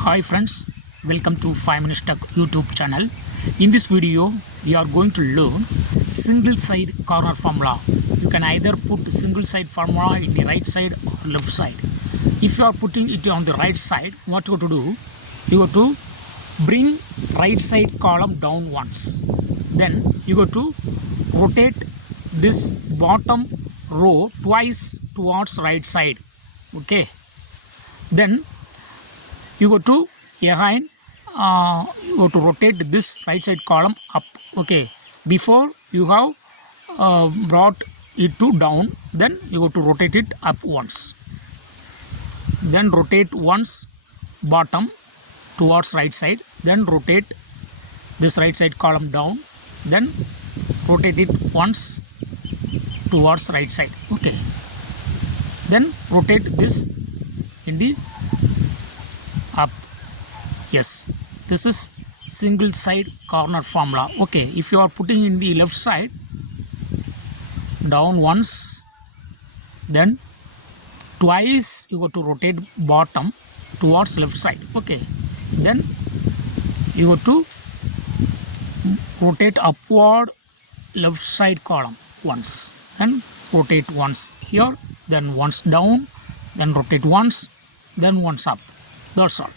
Hi friends, welcome to 5 Minutes Tech YouTube channel. In this video, we are going to learn single side corner formula. You can either put single side formula in the right side or left side. If you are putting it on the right side, what you have to do? You have to bring right side column down once. Then you have to rotate this bottom row twice towards right side. Okay. Then you go to again you have to rotate this right side column up. Okay, before you have brought it to down, then you have to rotate it up once, then rotate once bottom towards right side, then rotate this right side column down, then rotate it once towards right side. Okay, then rotate this in the up. Yes, this is single side corner formula. Okay, if you are putting in the left side, down once, then twice you have to rotate bottom towards left side. Okay, then you have to rotate upward left side column once, then rotate once here, then once down, then rotate once, then once up. That's all.